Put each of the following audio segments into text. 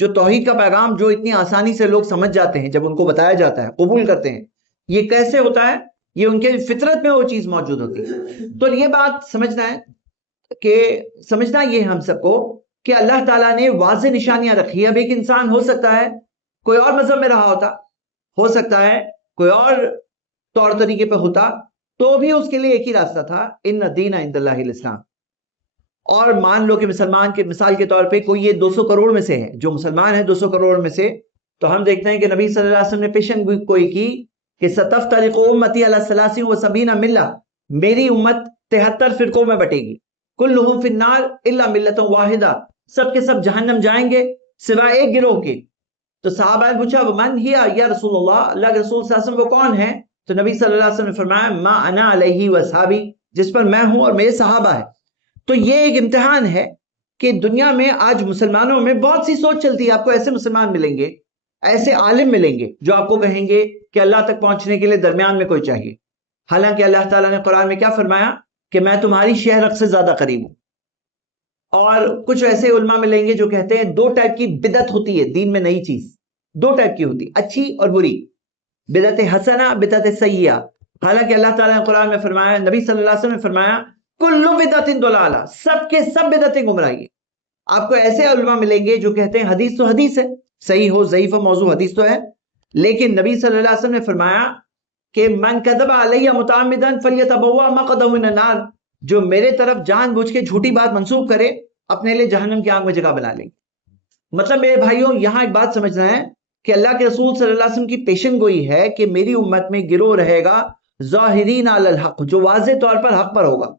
جو توحید کا پیغام جو اتنی آسانی سے لوگ سمجھ جاتے ہیں جب ان کو بتایا جاتا ہے قبول کرتے ہیں، یہ کیسے ہوتا ہے؟ یہ ان کے فطرت میں وہ چیز موجود ہوتی ہے۔ تو یہ بات سمجھنا یہ ہم سب کو کہ اللہ تعالیٰ نے واضح نشانیاں رکھی۔ اب ایک انسان ہو سکتا ہے کوئی اور مذہب میں رہا ہوتا، ہو سکتا ہے کوئی اور طور طریقے پہ ہوتا، تو بھی اس کے لیے ایک ہی راستہ تھا، ان الدین عند اللہ الاسلام۔ اور مان لو کہ مسلمان کے مثال کے طور پہ کوئی یہ 200 کروڑ میں سے ہے جو مسلمان ہے، 200 کروڑ میں سے، تو ہم دیکھتے ہیں کہ نبی صلی اللہ علیہ وسلم نے پیشن گوئی کی کہ ستفترق امتی علی 73 ملہ، میری امت 73 فرقوں میں بٹے گی، کلہم فی النار الا ملۃ واحدہ، سب کے سب جہنم جائیں گے سوائے ایک گروہ کے۔ تو صحابہ نے پوچھا ومن ہی یا رسول اللہ، اللہ کے رسول صلی اللہ علیہ وسلم وہ کون ہے؟ تو نبی صلی اللہ علیہ وسلم نے فرمایا ما انا علیہ واصحابی، جس پر میں ہوں اور میرے صحابہ ہیں۔ تو یہ ایک امتحان ہے کہ دنیا میں آج مسلمانوں میں بہت سی سوچ چلتی ہے، آپ کو ایسے مسلمان ملیں گے، ایسے عالم ملیں گے جو آپ کو کہیں گے کہ اللہ تک پہنچنے کے لیے درمیان میں کوئی چاہیے، حالانکہ اللہ تعالیٰ نے قرآن میں کیا فرمایا کہ میں تمہاری شہرت سے زیادہ قریب ہوں۔ اور کچھ ایسے علماء ملیں گے جو کہتے ہیں 2 ٹائپ کی بدعت ہوتی ہے دین میں، نئی چیز 2 ٹائپ کی ہوتی، اچھی اور بری، بدعت حسنہ، بدعت سیئہ۔ حالانکہ اللہ تعالیٰ نے قرآن میں فرمایا، نبی صلی اللہ علیہ وسلم نے فرمایا کل بدعت ضلالہ، سب کے سب بدعتیں گمراہی ہیں۔ آپ کو ایسے علماء ملیں گے جو کہتے ہیں حدیث تو حدیث ہے، صحیح ہو ضعیف ہو موضوع حدیث تو ہے، لیکن نبی صلی اللہ علیہ وسلم نے فرمایا کہ من کذب علی متعمدا فلیتبوأ مقعدہ من النار، جو میرے طرف جان بوجھ کے جھوٹی بات منسوب کرے اپنے لیے جہنم کی آگ میں جگہ بنا لیں گے۔ مطلب میرے بھائیوں یہاں ایک بات سمجھنا ہے کہ اللہ کے رسول صلی اللہ علیہ وسلم کی پیشن گوئی ہے کہ میری امت میں گروہ رہے گا ظاہرین علی الحق، جو واضح طور پر حق پر ہوگا۔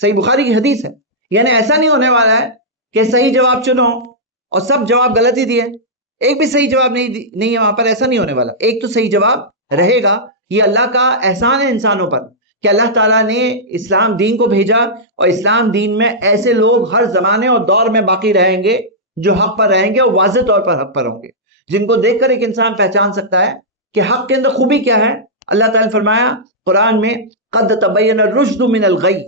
صحیح بخاری کی حدیث ہے، یعنی ایسا نہیں ہونے والا ہے کہ صحیح جواب چنو اور سب جواب غلط ہی دیے، ایک بھی صحیح جواب نہیں ہے وہاں پر، ایسا نہیں ہونے والا، ایک تو صحیح جواب رہے گا۔ یہ اللہ کا احسان ہے انسانوں پر کہ اللہ تعالیٰ نے اسلام دین کو بھیجا، اور اسلام دین میں ایسے لوگ ہر زمانے اور دور میں باقی رہیں گے جو حق پر رہیں گے اور واضح طور پر حق پر ہوں گے، جن کو دیکھ کر ایک انسان پہچان سکتا ہے کہ حق کے اندر خوبی کیا ہے۔ اللہ تعالیٰ نے فرمایا قرآن میں قد تبین الرشد من الغی،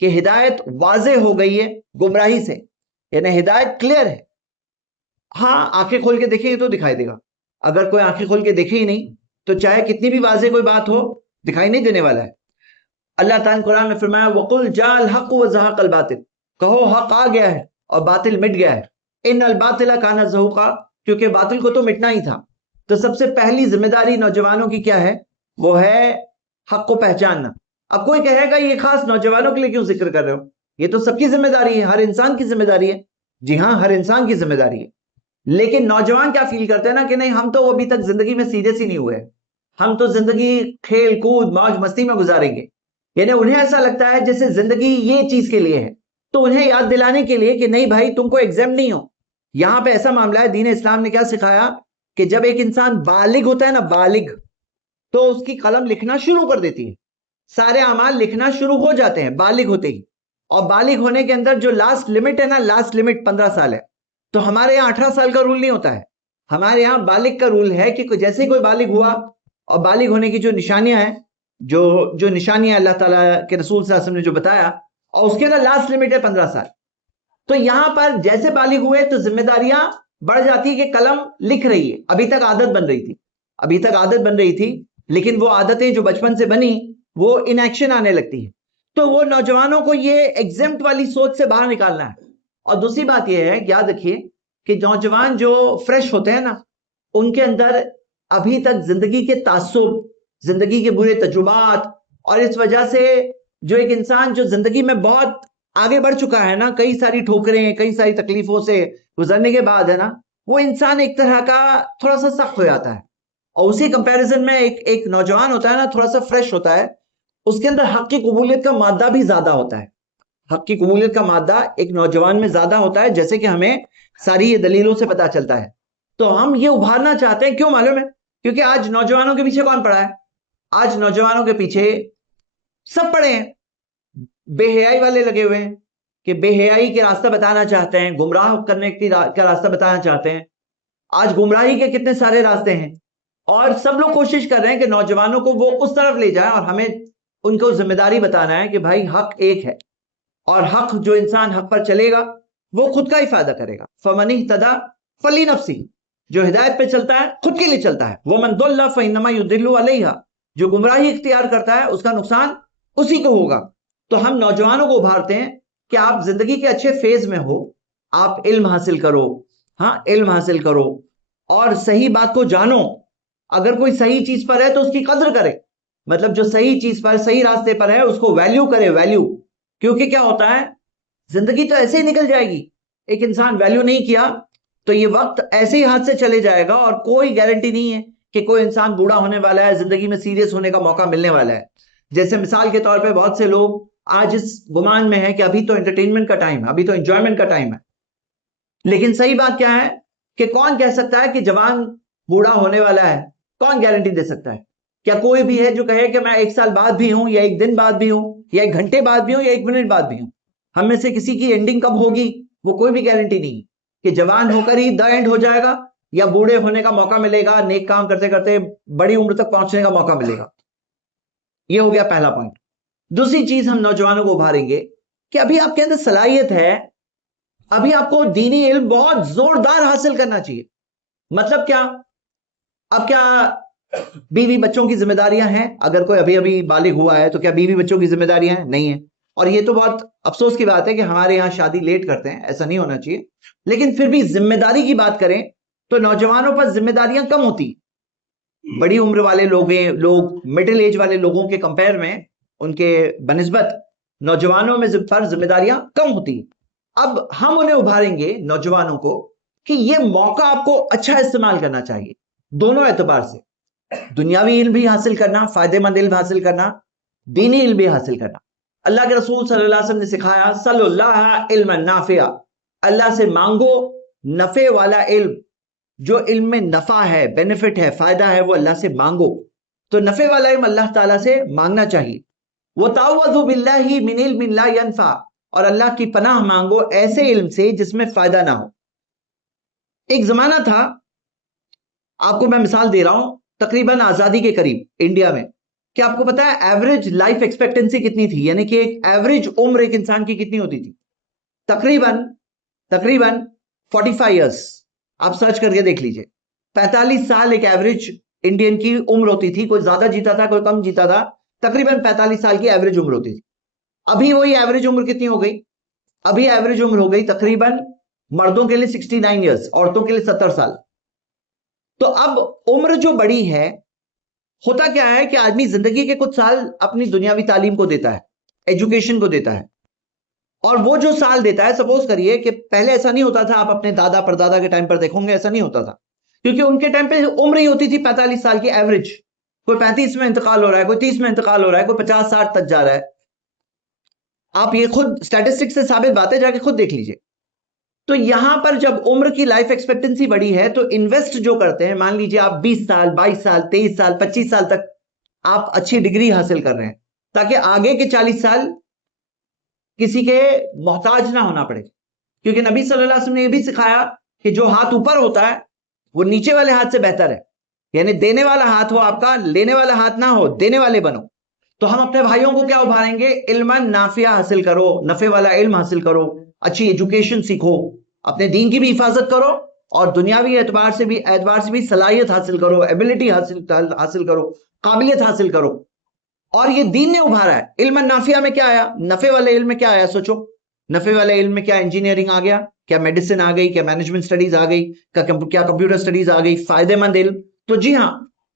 کہ ہدایت واضح ہو گئی ہے گمراہی سے، یعنی ہدایت کلیئر ہے۔ ہاں آنکھیں کھول کے دیکھیں گے تو دکھائی دے گا، اگر کوئی آنکھیں کھول کے دیکھے ہی نہیں تو چاہے کتنی بھی واضح کوئی بات ہو دکھائی نہیں دینے والا ہے۔ اللہ تعالیٰ نے قرآن میں فرمایا وَقُلْ جَاءَ الْحَقُّ وَزَهَقَ الْبَاطِلُ، کہو حق آ گیا ہے اور باطل مٹ گیا ہے۔ ان الباطل کان زہوقا، کیونکہ باطل کو تو مٹنا ہی تھا۔ تو سب سے پہلی ذمہ داری نوجوانوں کی کیا ہے؟ وہ ہے حق کو پہچاننا۔ اب کوئی کہے گا یہ خاص نوجوانوں کے لیے کیوں ذکر کر رہے ہو؟ یہ تو سب کی ذمہ داری ہے، ہر انسان کی ذمہ داری ہے۔ جی ہاں، ہر انسان کی ذمہ داری ہے، لیکن نوجوان کیا فیل کرتے ہیں نا کہ نہیں ہم تو ابھی تک زندگی میں سیریس ہی نہیں ہوئے، ہم تو زندگی کھیل کود موج مستی میں گزاریں گے، یعنی انہیں ایسا لگتا ہے جیسے زندگی یہ چیز کے لیے ہے۔ تو انہیں یاد دلانے کے لیے کہ نہیں بھائی تم کو ایگزام نہیں ہو، یہاں پہ ایسا معاملہ ہے۔ دین اسلام نے کیا سکھایا کہ جب ایک انسان بالغ ہوتا ہے نا، بالغ، تو اس کی قلم لکھنا شروع کر دیتی ہے، سارے اعمال لکھنا شروع ہو جاتے ہیں بالغ ہوتے ہی۔ اور بالغ ہونے کے اندر جو لاسٹ لمٹ ہے نا، لاسٹ لمٹ 15 سال ہے۔ تو ہمارے یہاں 18 سال کا رول نہیں ہوتا ہے، ہمارے یہاں بالغ کا رول ہے کہ جیسے ہی کوئی بالغ ہوا اور بالغ ہونے کی جو نشانیاں ہیں، جو نشانیاں اللہ تعالیٰ کے رسول صلی اللہ علیہ وسلم نے جو بتایا، اور اس کے اندر لاسٹ لمٹ ہے 15 سال۔ تو یہاں پر جیسے بالغ ہوئے تو ذمہ داریاں بڑھ جاتی ہے کہ قلم لکھ رہی ہے، ابھی تک عادت بن رہی تھی، لیکن وہ عادتیں جو بچپن سے بنی وہ ان ایکشن آنے لگتی ہے۔ تو وہ نوجوانوں کو یہ ایگزمپٹ والی سوچ سے باہر نکالنا ہے۔ اور دوسری بات یہ ہے، یاد رکھیے کہ نوجوان جو فریش ہوتے ہیں نا، ان کے اندر ابھی تک زندگی کے تعصب، زندگی کے برے تجربات، اور اس وجہ سے جو ایک انسان جو زندگی میں بہت آگے بڑھ چکا ہے نا، کئی ساری ٹھوکریں، کئی ساری تکلیفوں سے گزرنے کے بعد ہے نا، وہ انسان ایک طرح کا تھوڑا سا سخت ہو جاتا ہے۔ اور اسی کمپیریزن میں ایک نوجوان ہوتا ہے نا، تھوڑا سا فریش ہوتا ہے، اس کے اندر حق کی قبولیت کا مادہ بھی زیادہ ہوتا ہے۔ حق کی قبولیت کا مادہ ایک نوجوان میں زیادہ ہوتا ہے، جیسے کہ ہمیں ساری یہ دلیلوں سے پتا چلتا ہے۔ تو ہم یہ ابھارنا چاہتے ہیں، کیوں معلوم ہے؟ کیونکہ آج نوجوانوں کے پیچھے کون پڑا ہے؟ آج نوجوانوں کے پیچھے سب پڑے ہیں، بے حیائی والے لگے ہوئے ہیں کہ بے حیائی کے راستہ بتانا چاہتے ہیں، گمراہ کرنے کا راستہ بتانا چاہتے ہیں۔ آج گمراہی کے کتنے سارے راستے ہیں، اور سب لوگ کوشش کر رہے ہیں کہ نوجوانوں کو وہ اس طرف لے جائیں، اور ہمیں ان کو ذمہ داری بتانا ہے کہ بھائی حق ایک ہے، اور حق جو انسان حق پر چلے گا وہ خود کا ہی فائدہ کرے گا۔ فَمَنِ اهْتَدَىٰ فَلِنَفْسِهِ، جو ہدایت پہ چلتا ہے خود کے لیے چلتا ہے. وَمَن ضَلَّ فَإِنَّمَا يُضِلُّ عَلَيْهَا. جو گمراہی اختیار کرتا ہے اس کا نقصان اسی کو ہوگا. تو ہم نوجوانوں کو ابھارتے ہیں کہ آپ زندگی کے اچھے فیز میں ہو, آپ علم حاصل کرو, ہاں علم حاصل کرو اور صحیح بات کو جانو. اگر کوئی صحیح چیز پر ہے تو اس کی قدر کرے, مطلب جو صحیح چیز پر صحیح راستے پر ہے اس کو ویلیو کرے, ویلیو. کیونکہ کیا ہوتا ہے, زندگی تو ایسے ہی نکل جائے گی. ایک انسان ویلیو نہیں کیا تو یہ وقت ایسے ہی ہاتھ سے چلے جائے گا, اور کوئی گارنٹی نہیں ہے کہ کوئی انسان بوڑھا ہونے والا ہے, زندگی میں سیریس ہونے کا موقع ملنے والا ہے. جیسے مثال کے طور پہ بہت سے لوگ آج اس گمان میں ہیں کہ ابھی تو انٹرٹینمنٹ کا ٹائم ہے, ابھی تو انجوائمنٹ کا ٹائم ہے. لیکن صحیح بات کیا ہے کہ کون کہہ سکتا ہے کہ جوان بوڑھا ہونے والا ہے؟ کون گارنٹی دے سکتا ہے؟ کیا کوئی بھی ہے جو کہے کہ میں 1 سال بعد بھی ہوں, یا 1 دن بعد بھی ہوں, یا 1 گھنٹے بعد بھی ہوں, یا 1 منٹ بعد بھی ہوں؟ ہم میں سے کسی کی اینڈنگ کب ہوگی وہ کوئی بھی گارنٹی نہیں کہ جوان ہو کر ہی دا اینڈ ہو جائے گا, یا بوڑھے ہونے کا موقع ملے گا, نیک کام کرتے کرتے بڑی عمر تک پہنچنے کا موقع ملے گا. یہ ہو گیا پہلا پوائنٹ. دوسری چیز ہم نوجوانوں کو ابھاریں گے کہ ابھی آپ کے اندر صلاحیت ہے, ابھی آپ کو دینی علم بہت زوردار حاصل کرنا چاہیے. مطلب کیا؟ اب کیا بیوی بچوں کی ذمہ داریاں ہیں؟ اگر کوئی ابھی ابھی بالغ ہوا ہے تو کیا بیوی بچوں کی ذمہ داریاں ہیں؟ نہیں ہیں. اور یہ تو بہت افسوس کی بات ہے کہ ہمارے یہاں شادی لیٹ کرتے ہیں, ایسا نہیں ہونا چاہیے. لیکن پھر بھی ذمہ داری کی بات کریں تو نوجوانوں پر ذمہ داریاں کم ہوتی. بڑی عمر والے لوگ مڈل ایج والے لوگوں کے کمپیر میں ان کے بنسبت نوجوانوں میں پر ذمہ داریاں کم ہوتی. اب ہم انہیں ابھاریں گے نوجوانوں کو کہ یہ موقع آپ کو اچھا استعمال کرنا چاہیے دونوں اعتبار سے. دنیاوی علم بھی حاصل کرنا, فائدہ مند علم حاصل کرنا, دینی علم بھی حاصل کرنا. اللہ کے رسول صلی اللہ علیہ وسلم نے سکھایا صلی اللہ علم نافع, اللہ سے مانگو نفع والا علم. جو علم میں نفع ہے, بینیفٹ ہے, فائدہ ہے, وہ اللہ سے مانگو. تو نفع والا علم اللہ تعالیٰ سے مانگنا چاہیے. وَتَعَوَّذُوا بِاللَّهِ مِنْ عِلْمٍ لَا يَنْفَعُ, اور اللہ کی پناہ مانگو ایسے علم سے جس میں فائدہ نہ ہو. ایک زمانہ تھا, آپ کو میں مثال دے رہا ہوں, تقریباً آزادی کے قریب انڈیا میں, کہ آپ کو پتا ہے ایوریج لائف ایکسپیکٹنسی کتنی تھی, یعنی کہ ایک ایوریج عمر ایک انسان کی کتنی ہوتی تھی؟ تقریباً 45 ایئرس. آپ سرچ کر کے دیکھ لیجئے, 45 سال ایک ایوریج انڈین کی عمر ہوتی تھی. کوئی زیادہ جیتا تھا, کوئی کم جیتا تھا, تقریباً 45 سال کی ایوریج عمر ہوتی تھی. ابھی وہی ایوریج عمر کتنی ہو گئی؟ ابھی ایوریج عمر ہو گئی تقریباً مردوں کے لیے 69 ایئرس, عورتوں کے لیے 70 سال. تو اب عمر جو بڑی ہے, ہوتا کیا ہے کہ آدمی زندگی کے کچھ سال اپنی دنیاوی تعلیم کو دیتا ہے, ایجوکیشن کو دیتا ہے. اور وہ جو سال دیتا ہے, سپوز کریے کہ پہلے ایسا نہیں ہوتا تھا, آپ اپنے دادا پردادا کے ٹائم پر دیکھو گے ایسا نہیں ہوتا تھا, کیونکہ ان کے ٹائم پہ عمر ہی ہوتی تھی 45 سال کی ایوریج. کوئی 35 میں انتقال ہو رہا ہے, کوئی 30 میں انتقال ہو رہا ہے, کوئی 50-60 تک جا رہا ہے. آپ یہ خود اسٹیٹسٹکس سے ثابت باتیں جا کے خود دیکھ لیجئے. تو یہاں پر جب عمر کی لائف ایکسپیکٹنسی بڑی ہے تو انویسٹ جو کرتے ہیں, مان لیجئے آپ 20 سال 22 سال 23 سال 25 سال تک آپ اچھی ڈگری حاصل کر رہے ہیں, تاکہ آگے کے 40 سال کسی کے محتاج نہ ہونا پڑے. کیونکہ نبی صلی اللہ علیہ وسلم نے یہ بھی سکھایا کہ جو ہاتھ اوپر ہوتا ہے وہ نیچے والے ہاتھ سے بہتر ہے. یعنی دینے والا ہاتھ ہو آپ کا, لینے والا ہاتھ نہ ہو, دینے والے بنو. تو ہم اپنے بھائیوں کو کیا ابھاریں گے؟ علم نافع حاصل کرو, نفع والا علم حاصل کرو, اچھی ایجوکیشن سیکھو, اپنے دین کی بھی حفاظت کرو, اور دنیاوی اعتبار سے بھی صلاحیت حاصل کرو, ایبلٹی حاصل کرو, قابلیت حاصل کرو. اور یہ دین نے ابھارا ہے. علم نافع میں کیا آیا؟ نفع والے علم میں کیا آیا؟ سوچو, نفع والے علم میں کیا انجینئرنگ آ گیا, کیا میڈیسن آ گئی, کیا مینجمنٹ سٹڈیز آ گئی, کیا کمپیوٹر سٹڈیز آ گئی, فائدہ مند علم. تو جی ہاں,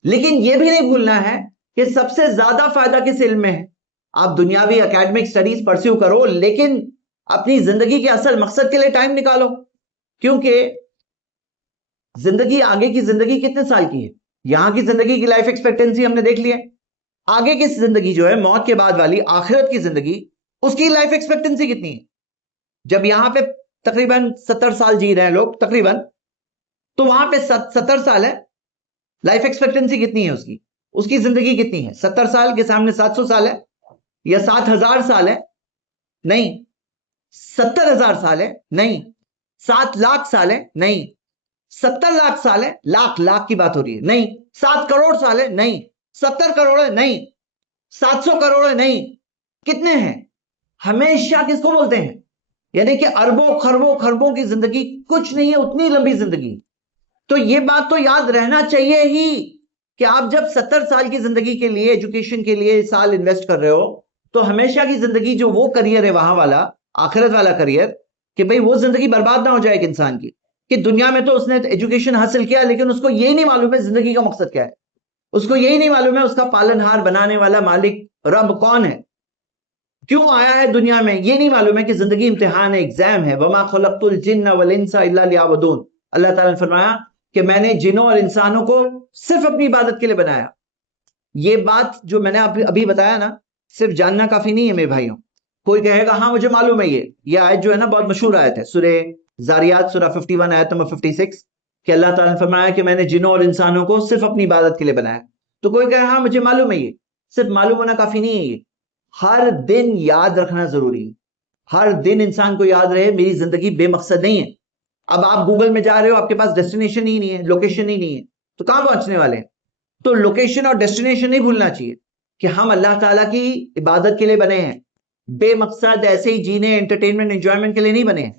لیکن یہ بھی نہیں بھولنا ہے کہ سب سے زیادہ فائدہ کس علم میں ہے. آپ دنیاوی اکیڈمک سٹڈیز پرسیو کرو, لیکن اپنی زندگی کے اصل مقصد کے لیے ٹائم نکالو. کیونکہ زندگی, آگے کی زندگی کتنے سال کی ہے؟ یہاں کی زندگی کی لائف ایکسپیکٹنسی ہم نے دیکھ لی ہے. آگے کی زندگی جو ہے, موت کے بعد والی آخرت کی زندگی, اس کی لائف ایکسپیکٹنسی کتنی ہے؟ جب یہاں پہ تقریباً 70 سال جی رہے ہیں لوگ تقریباً, تو وہاں پہ 70 سال ہے. لائف ایکسپیکٹنسی کتنی ہے اس کی؟ اس کی زندگی کتنی ہے؟ 70 سال کے سامنے 700 سال ہے, یا 7000 سال ہے؟ نہیں. 70,000 سال ہے؟ نہیں. 7 لاکھ سال ہے؟ نہیں. 70 لاکھ سال ہے؟ لاکھ کی بات ہو رہی ہے, نہیں. 7 کروڑ سال ہے؟ نہیں. 70 کروڑ ہے؟ نہیں. 700 کروڑ ہے؟ نہیں. کتنے ہیں؟ ہمیشہ کس کو بولتے ہیں؟ یعنی کہ اربوں خربوں کی زندگی کچھ نہیں ہے, اتنی لمبی زندگی. تو یہ بات تو یاد رہنا چاہیے ہی کہ آپ جب 70 سال کی زندگی کے لیے ایجوکیشن کے لیے سال انویسٹ کر رہے ہو تو ہمیشہ کی زندگی جو وہ کریئر ہے وہاں والا آخرت والا کریئر کہ بھئی وہ زندگی برباد نہ ہو جائے ایک انسان کی کہ دنیا میں تو اس نے ایجوکیشن حاصل کیا لیکن اس کو یہی نہیں معلوم ہے زندگی کا مقصد کیا ہے، اس کو یہی نہیں معلوم ہے اس کا پالنہار بنانے والا مالک رب کون ہے، کیوں آیا ہے دنیا میں، یہ نہیں معلوم ہے کہ زندگی امتحان ہے، ایگزام ہے۔ وَمَا خَلَقْتُ الْجِنَّ وَالْإِنسَ إِلَّا لِيَعْبُدُونَ، اللہ تعالیٰ نے فرمایا کہ میں نے جنوں اور انسانوں کو صرف اپنی عبادت کے لیے بنایا۔ یہ بات جو میں نے ابھی بتایا نا، صرف جاننا کافی نہیں ہے میرے بھائیوں۔ کوئی کہے گا ہاں مجھے معلوم ہے یہ آیت جو ہے نا بہت مشہور آیت ہے، سورہ زاریات سورہ 51 آیت نمبر 56 کہ اللہ تعالیٰ نے فرمایا کہ میں نے جنوں اور انسانوں کو صرف اپنی عبادت کے لیے بنایا۔ تو کوئی کہے ہاں مجھے معلوم ہے یہ، صرف معلوم ہونا کافی نہیں ہے، یہ ہر دن یاد رکھنا ضروری ہے، ہر دن انسان کو یاد رہے میری زندگی بے مقصد نہیں ہے۔ اب آپ گوگل میں جا رہے ہو، آپ کے پاس ڈیسٹینیشن ہی نہیں ہے، لوکیشن ہی نہیں ہے، تو کہاں پہنچنے والے ہیں؟ تو لوکیشن اور ڈیسٹینیشن نہیں بھولنا چاہیے کہ ہم اللہ تعالیٰ کی عبادت کے لیے بنے ہیں، بے مقصد ایسے ہی جینے انٹرٹینمنٹ انجوائمنٹ کے لیے نہیں بنے ہیں۔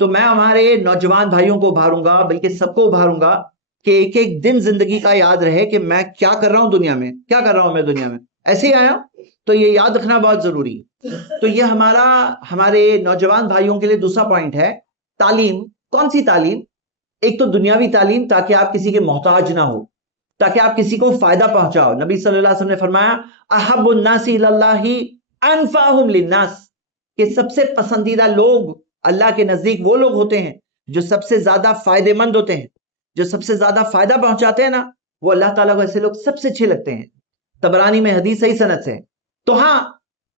تو میں ہمارے نوجوان بھائیوں کو ابھاروں گا، بلکہ سب کو ابھاروں گا کہ ایک ایک دن زندگی کا یاد رہے کہ میں کیا کر رہا ہوں دنیا میں، کیا کر رہا ہوں میں دنیا میں، ایسے ہی آیا ہوں۔ تو یہ یاد رکھنا بہت ضروری ہے۔ تو یہ ہمارے نوجوان بھائیوں کے لیے دوسرا پوائنٹ ہے، تعلیم۔ کون سی تعلیم؟ ایک تو دنیاوی تعلیم تاکہ آپ کسی کے محتاج نہ ہو، تاکہ آپ کسی کو فائدہ پہنچاؤ۔ نبی صلی اللہ علیہ وسلم نے فرمایا احب الناس الی اللہ انفعهم للناس، کہ سب سے پسندیدہ لوگ اللہ کے نزدیک وہ لوگ ہوتے ہیں جو سب سے زیادہ فائدے مند ہوتے ہیں، جو سب سے زیادہ فائدہ پہنچاتے ہیں نا، وہ اللہ تعالیٰ کو ایسے لوگ سب سے اچھے لگتے ہیں۔ طبرانی میں حدیث صحیح سند سے۔ تو ہاں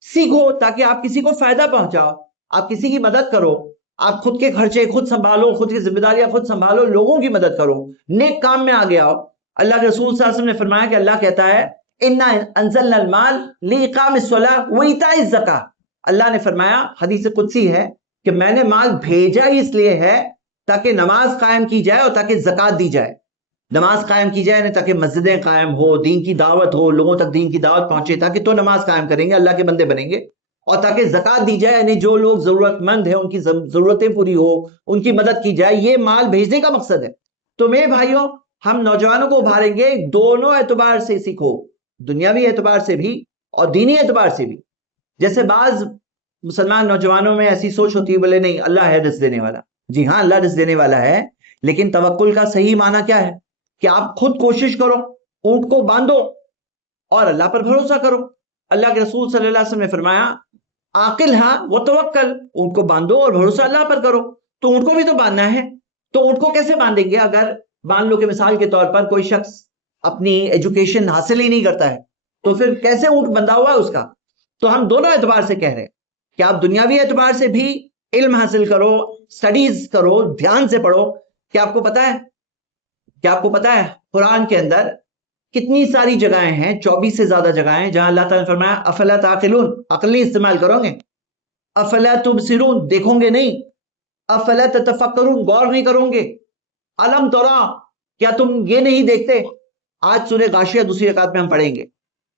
سیکھو تاکہ آپ کسی کو فائدہ پہنچاؤ، آپ کسی کی مدد کرو، آپ خود کے خرچے خود سنبھالو، خود کی ذمہ داریاں خود سنبھالو، لوگوں کی مدد کرو، نیک کام میں آگے آؤ۔ اللہ کے رسول صلی اللہ علیہ وسلم نے فرمایا کہ اللہ کہتا ہے اِنَّا أَنزَلْنَا الْمَالَ لِإِقَامِ الصَّلَاةِ وَإِيتَاءِ الزَّكَاةِ، اللہ نے فرمایا، حدیث قدسی ہے کہ میں نے مال بھیجا ہی اس لیے ہے تاکہ نماز قائم کی جائے اور تاکہ زکوٰۃ دی جائے، نماز قائم کی جائے تاکہ مسجدیں قائم ہو، دین کی دعوت ہو، لوگوں تک دین کی دعوت پہنچے، تاکہ تو نماز قائم کریں گے، اللہ کے بندے بنیں گے، اور تاکہ زکوٰۃ دی جائے، یعنی جو لوگ ضرورت مند ہیں ان کی ضرورتیں پوری ہو، ان کی مدد کی جائے، یہ مال بھیجنے کا مقصد ہے۔ تو میرے بھائیوں، ہم نوجوانوں کو ابھاریں گے، دونوں اعتبار سے سیکھو، دنیاوی اعتبار سے بھی اور دینی اعتبار سے بھی۔ جیسے بعض مسلمان نوجوانوں میں ایسی سوچ ہوتی ہے، بولے نہیں اللہ ہے رزق دینے والا۔ جی ہاں اللہ رزق دینے والا ہے، لیکن توکل کا صحیح معنی کیا ہے؟ کہ آپ خود کوشش کرو، اونٹ کو باندھو اور اللہ پر بھروسہ کرو۔ اللہ کے رسول صلی اللہ علیہ وسلم نے فرمایا عاقل ہاں وہ توکل، اونٹ کو باندھو اور بھروسہ اللہ پر کرو۔ تو اونٹ کو بھی تو باندھنا ہے، تو اونٹ کو کیسے باندھیں گے؟ اگر مان لو کہ مثال کے طور پر کوئی شخص اپنی ایجوکیشن حاصل ہی نہیں کرتا ہے تو پھر کیسے اونٹ بندھا ہوا ہے اس کا؟ تو ہم دونوں اعتبار سے کہہ رہے ہیں کہ آپ دنیاوی اعتبار سے بھی علم حاصل کرو، سٹڈیز کرو، دھیان سے پڑھو۔ کیا آپ کو پتا ہے قرآن کے اندر کتنی ساری جگہیں ہیں، 24 سے زیادہ جگہیں ہیں جہاں اللہ تعالیٰ نے فرمایا افلا تعقلون، عقل نہیں استعمال کرو گے، افلا تبصرون دیکھو گے نہیں، افلا تتفکرون غور نہیں کرو گے، الم ترا کیا تم یہ نہیں دیکھتے؟ آج سورہ غاشیہ دوسری رکعت میں ہم پڑھیں گے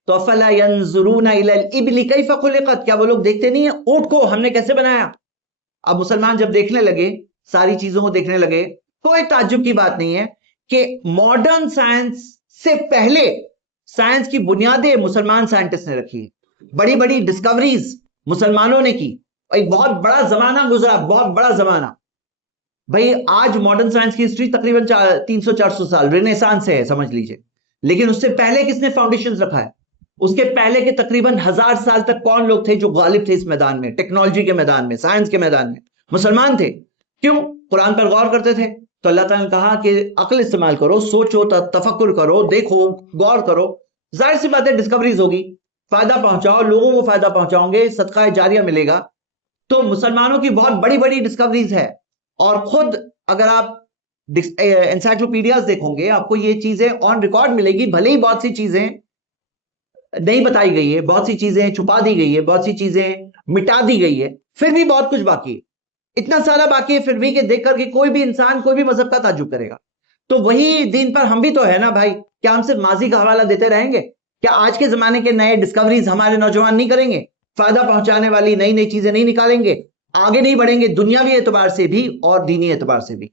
تو افلا ينظرون الى الابل كيف خلقت، کیا وہ لوگ دیکھتے نہیں ہیں اونٹ کو ہم نے کیسے بنایا؟ اب مسلمان جب دیکھنے لگے، ساری چیزوں کو دیکھنے لگے، کوئی تعجب کی بات نہیں ہے کہ ماڈرن سائنس سے پہلے سائنس کی بنیادیں مسلمان سائنٹسٹ نے رکھی، بڑی بڑی ڈسکوریز مسلمانوں نے کی، ایک بہت بڑا زمانہ گزرا، بہت بڑا زمانہ۔ بھئی آج ماڈرن سائنس کی ہسٹری تقریباً 300-400 سال رینیسانس سے ہے سمجھ لیجئے، لیکن اس سے پہلے کس نے فاؤنڈیشنز رکھا ہے؟ اس کے پہلے کے تقریباً 1000 سال تک کون لوگ تھے جو غالب تھے اس میدان میں، ٹیکنالوجی کے میدان میں، سائنس کے میدان میں؟ مسلمان تھے۔ کیوں؟ قرآن پر غور کرتے تھے۔ تو اللہ تعالیٰ نے کہا کہ عقل استعمال کرو، سوچو، تفکر کرو، دیکھو، غور کرو، ظاہر سی بات ہے ڈسکوریز ہوگی، فائدہ پہنچاؤ، لوگوں کو فائدہ پہنچاؤ گے، صدقہ جاریہ ملے گا۔ تو مسلمانوں کی بہت بڑی بڑی ڈسکوریز ہے، اور خود اگر آپ انسائکلوپیڈیاز دیکھو گے آپ کو یہ چیزیں آن ریکارڈ ملے گی، بھلے ہی بہت سی چیزیں نہیں بتائی گئی ہے، بہت سی چیزیں چھپا دی گئی ہے، بہت سی چیزیں مٹا دی گئی ہے، پھر بھی بہت کچھ باقی ہے، اتنا سارا باقی ہے پھر بھی کہ دیکھ کر کے کوئی بھی انسان کوئی بھی مذہب کا تعجب کرے گا۔ تو وہی دین پر ہم بھی تو ہے نا بھائی، کیا ہم صرف ماضی کا حوالہ دیتے رہیں گے؟ کیا آج کے زمانے کے نئے ڈسکوریز ہمارے نوجوان نہیں کریں گے؟ فائدہ پہنچانے والی نئی نئی چیزیں نہیں نکالیں گے؟ آگے نہیں بڑھیں گے دنیاوی اعتبار سے بھی اور دینی اعتبار سے بھی؟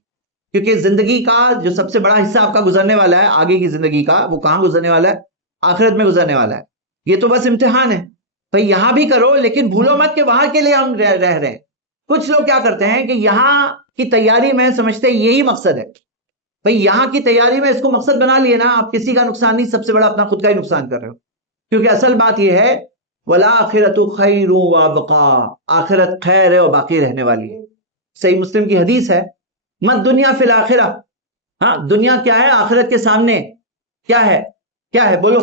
کیونکہ زندگی کا جو سب سے بڑا حصہ آپ کا گزرنے والا ہے آگے کی زندگی کا، وہ کہاں گزرنے والا ہے؟ آخرت میں گزرنے والا ہے. یہ تو بس امتحان ہے بھائی، یہاں بھی کرو لیکن بھولو مت کہ وہاں کے لیے ہم رہ رہے ہیں. کچھ لوگ کیا کرتے ہیں کہ یہاں کی تیاری میں سمجھتے ہیں یہی مقصد ہے بھائی، یہاں کی تیاری میں اس کو مقصد بنا لیے نا، آپ کسی کا نقصان نہیں، سب سے بڑا اپنا خود کا ہی نقصان کر رہے ہو. کیونکہ اصل بات یہ ہے وَالْآخِرَةُ خَيْرٌ وَأَبْقَىٰ، آخرت خیر ہے اور باقی رہنے والی ہے. صحیح مسلم کی حدیث ہے، مت دنیا فی الآخرہ. ہاں، دنیا کیا ہے آخرت کے سامنے؟ کیا ہے؟ کیا ہے بولو؟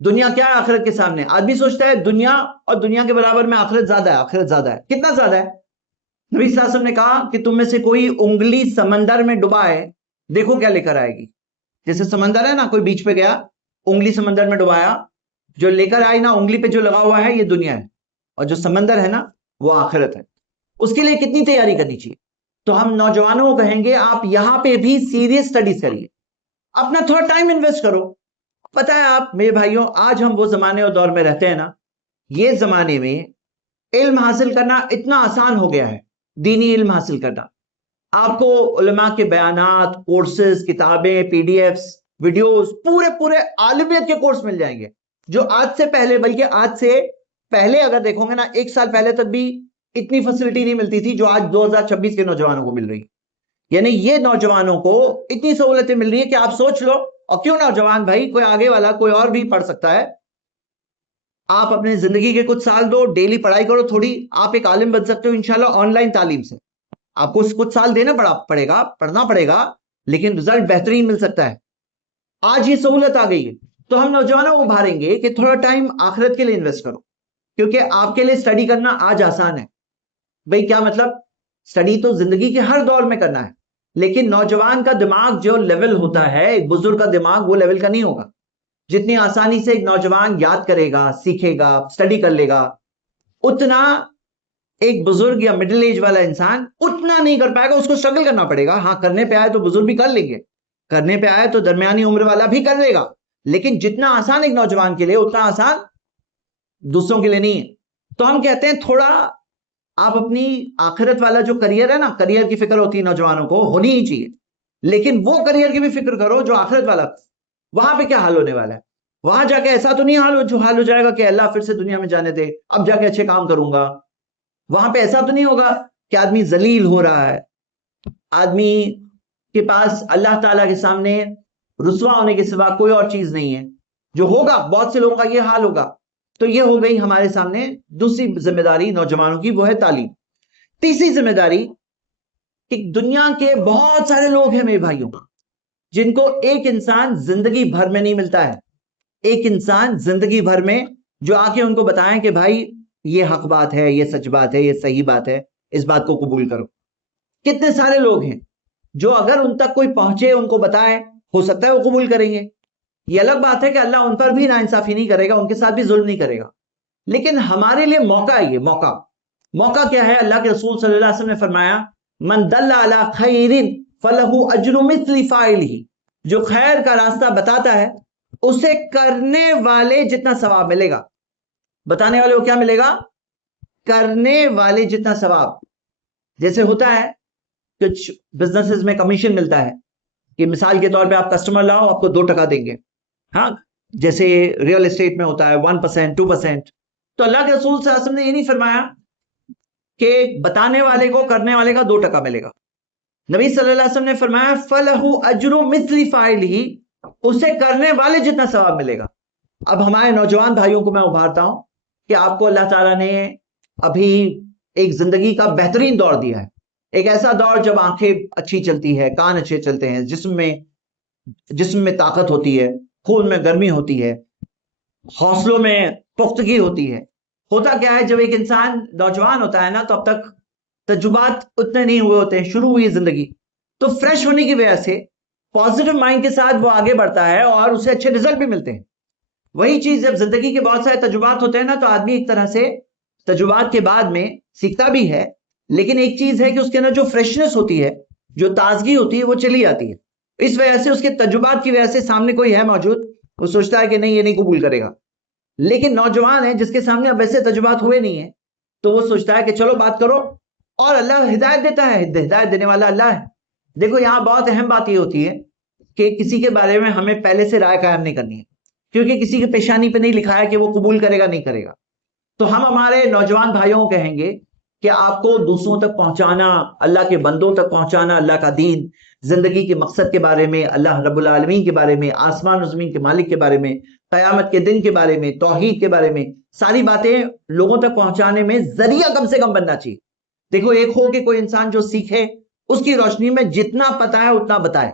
دنیا کیا ہے آخرت کے سامنے؟ آدمی سوچتا ہے دنیا اور دنیا کے برابر میں آخرت زیادہ ہے. آخرت زیادہ ہے، کتنا زیادہ ہے؟ نبی صلی اللہ علیہ وسلم نے کہا کہ تم میں سے کوئی انگلی سمندر میں ڈبائے، دیکھو کیا لے کر آئے گی. جیسے سمندر ہے نا، کوئی بیچ پہ گیا، انگلی سمندر میں ڈبایا، جو لے کر آئی نا انگلی پہ جو لگا ہوا ہے یہ دنیا ہے، اور جو سمندر ہے نا وہ آخرت ہے. اس کے لیے کتنی تیاری کرنی چاہیے؟ تو ہم نوجوانوں کو کہیں گے آپ یہاں پہ بھی سیریس سٹڈیز کریے، اپنا تھوڑا ٹائم انویسٹ کرو. پتہ ہے آپ میرے بھائیوں، آج ہم وہ زمانے اور دور میں رہتے ہیں نا، یہ زمانے میں علم حاصل کرنا اتنا آسان ہو گیا ہے. دینی علم حاصل کرنا، آپ کو علماء کے بیانات، کورسز، کتابیں، پی ڈی ایفز، ویڈیوز، پورے عالمیت کے کورس مل جائیں گے، جو آج سے پہلے، بلکہ آج سے پہلے اگر دیکھو گے نا، 1 سال پہلے تک بھی اتنی فیسلٹی نہیں ملتی تھی جو آج 2026 کے نوجوانوں کو مل رہی. یعنی یہ نوجوانوں کو اتنی سہولتیں مل رہی ہیں کہ آپ سوچ لو. اور کیوں نوجوان بھائی، کوئی آگے والا کوئی اور بھی پڑھ سکتا ہے. آپ اپنے زندگی کے کچھ سال دو، ڈیلی پڑھائی کرو تھوڑی، آپ ایک عالم بن سکتے ہو انشاءاللہ آن لائن تعلیم سے. آپ کو کچھ سال دینا پڑے گا، پڑھنا پڑے گا، لیکن رزلٹ بہترین مل سکتا ہے. آج یہ سہولت آ گئی ہے، تو ہم نوجوانوں کو ابھاریں گے کہ تھوڑا ٹائم آخرت کے لیے انویسٹ کرو، کیونکہ آپ کے لیے اسٹڈی کرنا آج آسان ہے. بھئی کیا مطلب؟ اسٹڈی تو زندگی کے ہر دور میں کرنا ہے، لیکن نوجوان کا دماغ جو لیول ہوتا ہے ایک بزرگ کا دماغ وہ لیول کا نہیں ہوگا. جتنی آسانی سے ایک نوجوان یاد کرے گا، سیکھے گا، اسٹڈی کر لے گا، اتنا ایک بزرگ یا مڈل ایج والا انسان اتنا نہیں کر پائے گا. اس کو اسٹرگل کرنا پڑے گا. ہاں، کرنے پہ آئے تو بزرگ بھی کر لیں گے، کرنے پہ آئے تو درمیانی عمر والا بھی کر لے گا، لیکن جتنا آسان ایک نوجوان کے لیے اتنا آسان دوسروں کے لیے نہیں ہے. تو ہم کہتے ہیں تھوڑا آپ اپنی آخرت والا جو کریئر ہے نا، کریئر کی فکر ہوتی ہے نوجوانوں کو، ہونی ہی چاہیے، لیکن وہ کریئر کی بھی فکر کرو جو آخرت والا. وہاں پہ کیا حال ہونے والا ہے؟ وہاں جا کے ایسا تو نہیں حال ہو جائے گا کہ اللہ پھر سے دنیا میں جانے دے، اب جا کے اچھے کام کروں گا. وہاں پہ ایسا تو نہیں ہوگا کہ آدمی ذلیل ہو رہا ہے، آدمی کے پاس اللہ تعالیٰ کے سامنے رسوا ہونے کے سوا کوئی اور چیز نہیں ہے. جو ہوگا بہت سے لوگوں کا یہ حال ہوگا. تو یہ ہو گئی ہمارے سامنے دوسری ذمہ داری نوجوانوں کی، وہ ہے تعلیم. تیسری ذمہ داری کہ دنیا کے بہت سارے لوگ ہیں میرے بھائیوں جن کو ایک انسان زندگی بھر میں نہیں ملتا ہے. ایک انسان زندگی بھر میں جو آ کے ان کو بتائیں کہ بھائی یہ حق بات ہے، یہ سچ بات ہے، یہ صحیح بات ہے، اس بات کو قبول کرو. کتنے سارے لوگ ہیں جو اگر ان تک کوئی پہنچے، ان کو بتائے، ہو سکتا ہے وہ قبول کریں گے. یہ الگ بات ہے کہ اللہ ان پر بھی ناانصافی نہیں کرے گا، ان کے ساتھ بھی ظلم نہیں کرے گا. لیکن ہمارے لیے موقع ہے. یہ موقع کیا ہے؟ اللہ کے رسول صلی اللہ علیہ وسلم نے فرمایا من دل علی خیر فلہ اجر مثل فاعلہ، جو خیر کا راستہ بتاتا ہے اسے کرنے والے جتنا ثواب ملے گا. بتانے والے کو کیا ملے گا؟ کرنے والے جتنا ثواب. جیسے ہوتا ہے کچھ بزنسز میں کمیشن ملتا ہے کہ مثال کے طور پہ آپ کسٹمر لاؤ، آپ کو 2% دیں گے. ہاں، جیسے ریئل اسٹیٹ میں ہوتا ہے 1%، 2%. تو اللہ کے رسول صلی اللہ علیہ وسلم نے یہ نہیں فرمایا کہ بتانے والے کو کرنے والے کا 2% ملے گا. نبی صلی اللہ علیہ وسلم نے فرمایا فَلَهُ أَجْرُ مِثْلِ فَاعِلِهِ، اسے کرنے والے جتنا ثواب ملے گا. اب ہمارے نوجوان بھائیوں کو میں ابھارتا ہوں کہ آپ کو اللہ تعالیٰ نے ابھی ایک زندگی کا بہترین دور دیا ہے. ایک ایسا دور جب آنکھیں اچھی چلتی ہے، کان اچھے چلتے ہیں، جسم میں طاقت ہوتی ہے، خون میں گرمی ہوتی ہے، حوصلوں میں پختگی ہوتی ہے. ہوتا کیا ہے جب ایک انسان نوجوان ہوتا ہے نا تو اب تک تجربات اتنے نہیں ہوئے ہوتے ہیں، شروع ہوئی زندگی، تو فریش ہونے کی وجہ سے پازیٹو مائنڈ کے ساتھ وہ آگے بڑھتا ہے اور اسے اچھے رزلٹ بھی ملتے ہیں. وہی چیز جب زندگی کے بہت سارے تجربات ہوتے ہیں نا تو آدمی ایک طرح سے تجربات کے بعد میں سیکھتا بھی ہے، لیکن ایک چیز ہے کہ اس کے اندر جو فریشنس ہوتی ہے، جو تازگی ہوتی ہے، وہ چلی آتی ہے. اس وجہ سے اس کے تجربات کی وجہ سے سامنے کوئی ہے موجود، وہ سوچتا ہے کہ نہیں یہ نہیں قبول کرے گا. لیکن نوجوان ہے جس کے سامنے اب ایسے تجربات ہوئے نہیں ہیں تو وہ سوچتا ہے کہ چلو بات کرو، اور اللہ ہدایت دیتا ہے، ہدایت دینے والا اللہ ہے. دیکھو یہاں بہت اہم بات یہ ہوتی ہے کہ کسی کے بارے میں ہمیں پہلے سے رائے قائم نہیں کرنی ہے، کیونکہ کسی کی پیشانی پہ نہیں لکھا ہے کہ وہ قبول کرے گا نہیں کرے گا. تو ہم ہمارے نوجوان بھائیوں کو کہیں گے کہ آپ کو دوسروں تک پہنچانا، اللہ کے بندوں تک پہنچانا اللہ کا دین، زندگی کے مقصد کے بارے میں، اللہ رب العالمین کے بارے میں، آسمان و زمین کے مالک کے بارے میں، قیامت کے دن کے بارے میں، توحید کے بارے میں، ساری باتیں لوگوں تک پہنچانے میں ذریعہ کم سے کم بننا چاہیے. دیکھو ایک ہو کہ کوئی انسان جو سیکھے اس کی روشنی میں جتنا پتا ہے اتنا بتائے،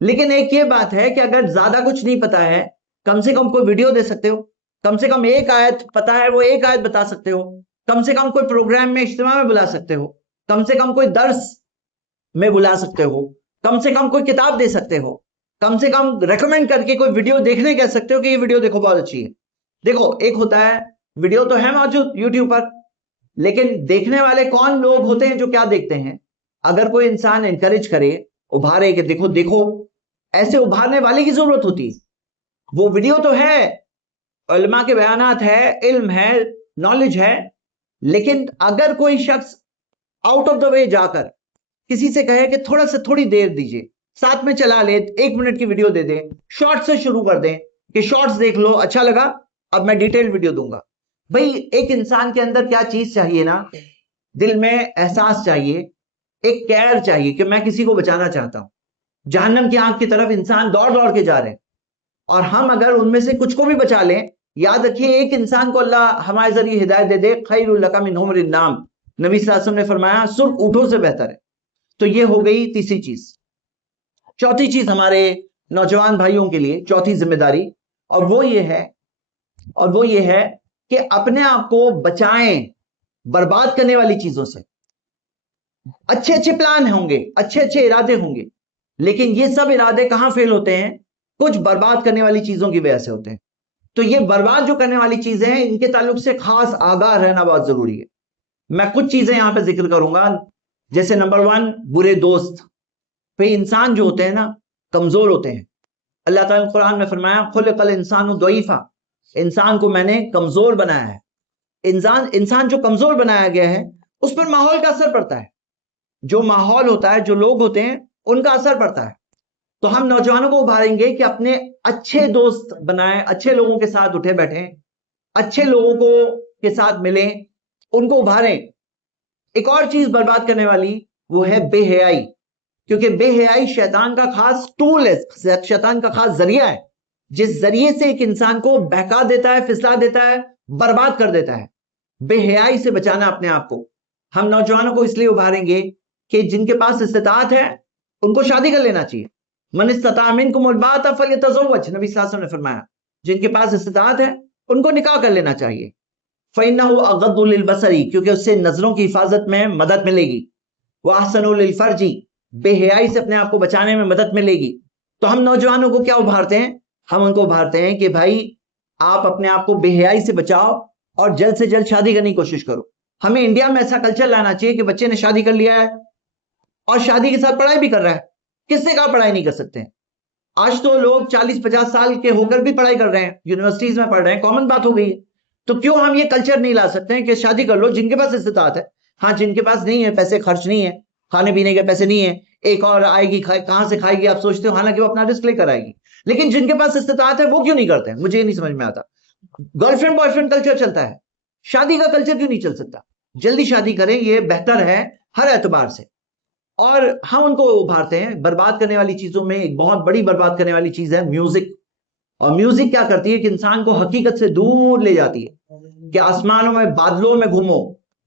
لیکن ایک یہ بات ہے کہ اگر زیادہ کچھ نہیں پتا ہے، کم سے کم کوئی ویڈیو دے سکتے ہو، کم سے کم ایک آیت پتا ہے وہ ایک آیت بتا سکتے ہو، کم سے کم کوئی پروگرام میں اجتماع میں بلا سکتے ہو، کم سے کم کوئی درس میں بلا سکتے ہو، کم سے کم کوئی کتاب دے سکتے ہو، کم سے کم ریکمینڈ کر کے کوئی ویڈیو دیکھنے کہہ سکتے ہو کہ یہ ویڈیو دیکھو بہت اچھی ہے. دیکھو ایک ہوتا ہے ویڈیو تو ہے موجود یوٹیوب پر، لیکن دیکھنے والے کون لوگ ہوتے ہیں جو کیا دیکھتے ہیں. اگر کوئی انسان انکریج کرے، ابھارے کہ دیکھو دیکھو، ایسے ابھارنے والے کی ضرورت ہوتی ہے. وہ ویڈیو تو ہے، علماء کے بیانات ہے، علم ہے، نالج ہے، لیکن اگر کوئی شخص آؤٹ آف دا وے جا کر کسی سے کہے کہ تھوڑا سا تھوڑی دیر دیجئے، ساتھ میں چلا لے، 1 منٹ کی ویڈیو دے دیں، شارٹ سے شروع کر دیں کہ شارٹس دیکھ لو، اچھا لگا اب میں ڈیٹیل ویڈیو دوں گا. بھئی ایک انسان کے اندر کیا چیز چاہیے نا، دل میں احساس چاہیے، ایک کیئر چاہیے کہ میں کسی کو بچانا چاہتا ہوں. جہنم کی آنکھ کی طرف انسان دوڑ دوڑ کے جا رہے ہیں، اور ہم اگر ان میں سے کچھ کو بھی بچا لیں، یاد رکھیے ایک انسان کو اللہ ہمارے ذریعے ہدایت دے دے، خیر لک من حمر النعم، نبی صلی اللہ علیہ وسلم نے فرمایا سرخ اونٹوں سے بہتر ہے. تو یہ ہو گئی تیسری چیز. چوتھی چیز ہمارے نوجوان بھائیوں کے لیے، چوتھی ذمہ داری، اور وہ یہ ہے کہ اپنے آپ کو بچائیں برباد کرنے والی چیزوں سے. اچھے اچھے پلان ہوں گے، اچھے اچھے ارادے ہوں گے، لیکن یہ سب ارادے کہاں فیل ہوتے ہیں؟ کچھ برباد کرنے والی چیزوں کی وجہ سے ہوتے ہیں. تو یہ برباد جو کرنے والی چیزیں ہیں، ان کے تعلق سے خاص آگاہ رہنا بہت ضروری ہے. میں کچھ چیزیں یہاں پہ ذکر کروں گا، جیسے نمبر 1 برے دوست. پہ انسان جو ہوتے ہیں نا کمزور ہوتے ہیں. اللہ تعالیٰ نے قرآن میں فرمایا خلق الانسان ضعیفا، انسان کو میں نے کمزور بنایا ہے. انسان جو کمزور بنایا گیا ہے اس پر ماحول کا اثر پڑتا ہے. جو ماحول ہوتا ہے، جو لوگ ہوتے ہیں، ان کا اثر پڑتا ہے. تو ہم نوجوانوں کو ابھاریں گے کہ اپنے اچھے دوست بنائیں، اچھے لوگوں کے ساتھ اٹھے بیٹھیں، اچھے لوگوں کو کے ساتھ ملیں، ان کو ابھاریں. ایک اور چیز برباد کرنے والی وہ ہے بے حیائی، کیونکہ بے حیائی شیطان کا خاص ٹول ہے، شیطان کا خاص ذریعہ ہے، جس ذریعے سے ایک انسان کو بہکا دیتا ہے، پھسلا دیتا ہے، برباد کر دیتا ہے. بے حیائی سے بچانا اپنے آپ کو. ہم نوجوانوں کو اس لیے ابھاریں گے کہ جن کے پاس استطاعت ہے ان کو شادی کر لینا چاہیے. من استطاع منکم الباءۃ فلیتزوج، نبی صلی اللہ علیہ وسلم نے فرمایا جن کے پاس استطاعت ہے ان کو نکاح کر لینا چاہیے. فإنه أغض للبصر، کیونکہ اس سے نظروں کی حفاظت میں مدد ملے گی. وأحسن للفرج، بے حیائی سے اپنے آپ کو بچانے میں مدد ملے گی. تو ہم نوجوانوں کو کیا ابھارتے ہیں؟ ہم ان کو ابھارتے ہیں کہ بھائی آپ اپنے آپ کو بے حیائی سے بچاؤ اور جلد سے جلد شادی کرنے کی کوشش کرو. ہمیں انڈیا میں ایسا کلچر لانا چاہیے کہ بچے نے شادی کر لیا ہے اور شادی کے ساتھ پڑھائی بھی کر رہا ہے. کس نے کہا پڑھائی نہیں کر سکتے ہیں؟ آج تو لوگ 40-50 سال کے ہو کر بھی پڑھائی کر رہے ہیں، یونیورسٹیز میں پڑھ رہے ہیں، کامن بات ہو گئی ہے. تو کیوں ہم یہ کلچر نہیں لا سکتے ہیں کہ شادی کر لو جن کے پاس استطاعت ہے؟ ہاں جن کے پاس نہیں ہے، پیسے خرچ نہیں ہے، کھانے پینے کے پیسے نہیں ہے، ایک اور آئے گی کہاں سے کھائے گی آپ سوچتے ہو، حالانکہ وہ اپنا رزق لے کر آئے گی. لیکن جن کے پاس استطاعت ہے وہ کیوں نہیں کرتے ہیں؟ مجھے یہ نہیں سمجھ میں آتا. Girl friend boy friend culture چلتا ہے، شادی کا کلچر کیوں نہیں چل سکتا؟ جلدی شادی کریں، یہ بہتر ہے ہر اعتبار سے. اور ہم ان کو ابھارتے ہیں. برباد کرنے والی چیزوں میں ایک بہت بڑی برباد کرنے والی چیز ہے میوزک. اور میوزک کیا کرتی ہے کہ انسان کو حقیقت سے دور لے جاتی ہے، کہ آسمانوں میں بادلوں میں گھومو،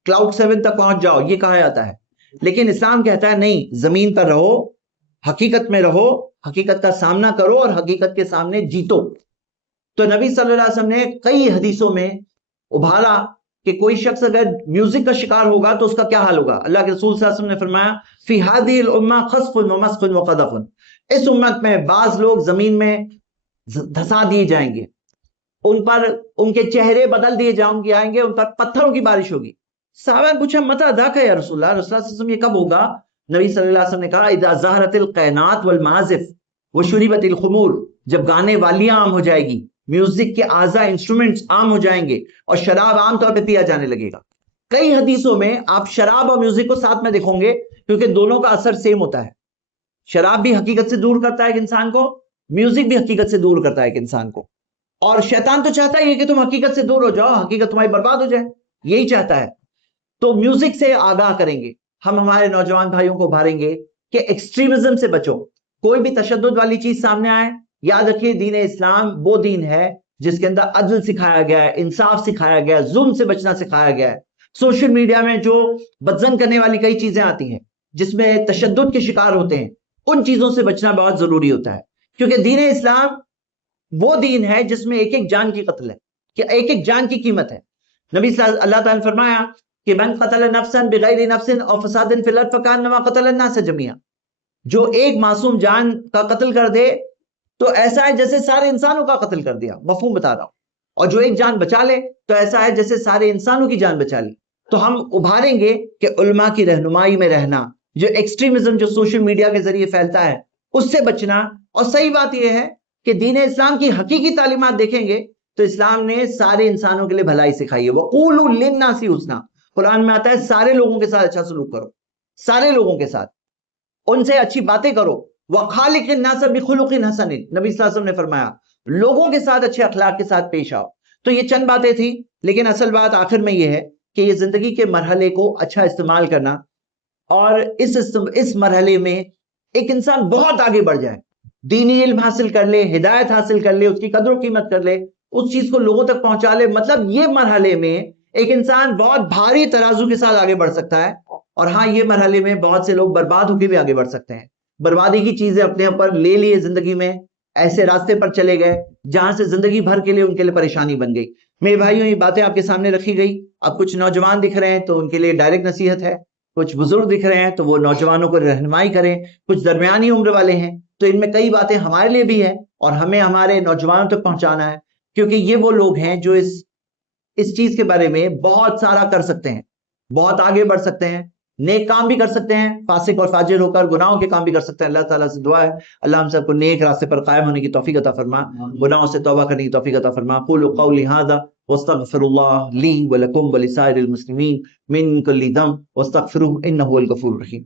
کلاؤڈ 7 تک پہنچ جاؤ، یہ کہا جاتا ہے. لیکن اسلام کہتا ہے نہیں، زمین پر رہو، حقیقت میں رہو، حقیقت کا سامنا کرو اور حقیقت کے سامنے جیتو. تو نبی صلی اللہ علیہ وسلم نے کئی حدیثوں میں ابھارا کہ کوئی شخص اگر میوزک کا شکار ہوگا تو اس کا کیا حال ہوگا. اللہ کے رسول صلی اللہ علیہ وسلم نے فرمایا فی هذه الامہ خسف ومسخ وقذف، اس امت میں بعض لوگ زمین میں دھسا دیے جائیں گے، ان پر ان کے چہرے بدل دیے جائیں گے، ان پر پتھروں کی بارش ہوگی. صحابہ نے پوچھا متى ذاک یا رسول اللہ، رسول اللہ صلی اللہ علیہ وسلم یہ کب ہوگا؟ نبی صلی اللہ علیہ وسلم نے کہا اذا ظہرت القینات والمعازف وشربت الخمور، جب گانے والیاں عام ہو جائے گی، میوزک کے اعضاء انسٹرومنٹس عام ہو جائیں گے، اور شراب عام طور پہ پیا جانے لگے گا. کئی حدیثوں میں آپ شراب اور میوزک کو ساتھ میں دیکھیں گے کیونکہ دونوں کا اثر سیم ہوتا ہے. شراب بھی حقیقت سے دور کرتا ہے ایک انسان کو، میوزک بھی حقیقت سے دور کرتا ہے ایک انسان کو، اور شیطان تو چاہتا ہی ہے کہ تم حقیقت سے دور ہو جاؤ، حقیقت تمہاری برباد ہو جائے، یہی چاہتا ہے۔ تو میوزک سے آگاہ کریں گے ہم، ہمارے نوجوان بھائیوں کو ابھاریں گے کہ ایکسٹریمزم سے بچو، کوئی بھی تشدد والی چیز سامنے آئے، یاد رکھیے دین اسلام وہ دین ہے جس کے اندر عدل سکھایا گیا ہے، انصاف سکھایا گیا ہے، ظلم سے بچنا سکھایا گیا ہے۔ سوشل میڈیا میں جو بدزن کرنے والی کئی چیزیں آتی ہیں جس میں تشدد کے شکار ہوتے ہیں، ان چیزوں سے بچنا بہت ضروری ہوتا ہے، کیونکہ دین اسلام وہ دین ہے جس میں ایک ایک جان کی قتل ہے، کہ ایک ایک جان کی قیمت ہے۔ نبی صلی اللہ تعالیٰ نے فرمایا کہ من قتل نفسا بغیر نفس او فساد فی الارض فکانما قتل الناس جميعا، جو ایک معصوم جان کا قتل کر دے تو ایسا ہے جیسے سارے انسانوں کا قتل کر دیا، مفہوم بتا رہا ہوں، اور جو ایک جان بچا لے تو ایسا ہے جیسے سارے انسانوں کی جان بچا لی۔ تو ہم ابھاریں گے کہ علماء کی رہنمائی میں رہنا، جو ایکسٹریمزم جو سوشل میڈیا کے ذریعے پھیلتا ہے اس سے بچنا، اور صحیح بات یہ ہے کہ دین اسلام کی حقیقی تعلیمات دیکھیں گے تو اسلام نے سارے انسانوں کے لیے بھلائی سکھائی ہے، وَقُولُوا لِلنَّاسِ حُسْنًا، قرآن میں آتا ہے سارے لوگوں کے ساتھ اچھا سلوک کرو، سارے لوگوں کے ساتھ ان سے اچھی باتیں کرو، وَخَالِقِ النَّاسَ بِخُلُقٍ حَسَنٍ، نبی صلی اللہ علیہ وسلم نے فرمایا لوگوں کے ساتھ اچھے اخلاق کے ساتھ پیش آؤ۔ تو یہ چند باتیں تھیں، لیکن اصل بات آخر میں یہ ہے کہ یہ زندگی کے مرحلے کو اچھا استعمال کرنا، اور اس مرحلے میں ایک انسان بہت آگے بڑھ جائے، دینی علم حاصل کر لے، ہدایت حاصل کر لے، اس کی قدر و قیمت کر لے، اس چیز کو لوگوں تک پہنچا لے، مطلب یہ مرحلے میں ایک انسان بہت بھاری ترازو کے ساتھ آگے بڑھ سکتا ہے۔ اور ہاں، یہ مرحلے میں بہت سے لوگ برباد ہو کے بھی آگے بڑھ سکتے ہیں، بربادی کی چیزیں اپنے اوپر لے لیے، زندگی میں ایسے راستے پر چلے گئے جہاں سے زندگی بھر کے لیے ان کے لیے پریشانی بن گئی۔ میرے بھائیوں، یہ باتیں آپ کے سامنے رکھی گئی۔ اب کچھ نوجوان دکھ رہے ہیں تو ان کے لیے ڈائریکٹ نصیحت ہے، کچھ بزرگ دکھ رہے ہیں تو وہ نوجوانوں کو رہنمائی کریں، کچھ درمیانی عمر والے ہیں تو ان میں کئی باتیں ہمارے لیے بھی ہیں اور ہمیں ہمارے نوجوانوں تک پہنچانا ہے، کیونکہ یہ وہ لوگ ہیں جو اس چیز کے بارے میں بہت سارا کر سکتے ہیں، بہت آگے بڑھ سکتے ہیں، نیک کام بھی کر سکتے ہیں، فاسق اور فاجر ہو کر گناہوں کے کام بھی کر سکتے ہیں۔ اللہ تعالیٰ سے دعا ہے اللہ ہم سب کو نیک راستے پر قائم ہونے کی توفیق عطا فرما، گناہوں سے توبہ کرنے کی توفیق عطا فرما۔ قولوا قولی ھذا واستغفر اللہ لی ولکم ولسائر المسلمین من کل ذنب واستغفروہ انہ هو الغفور الرحیم۔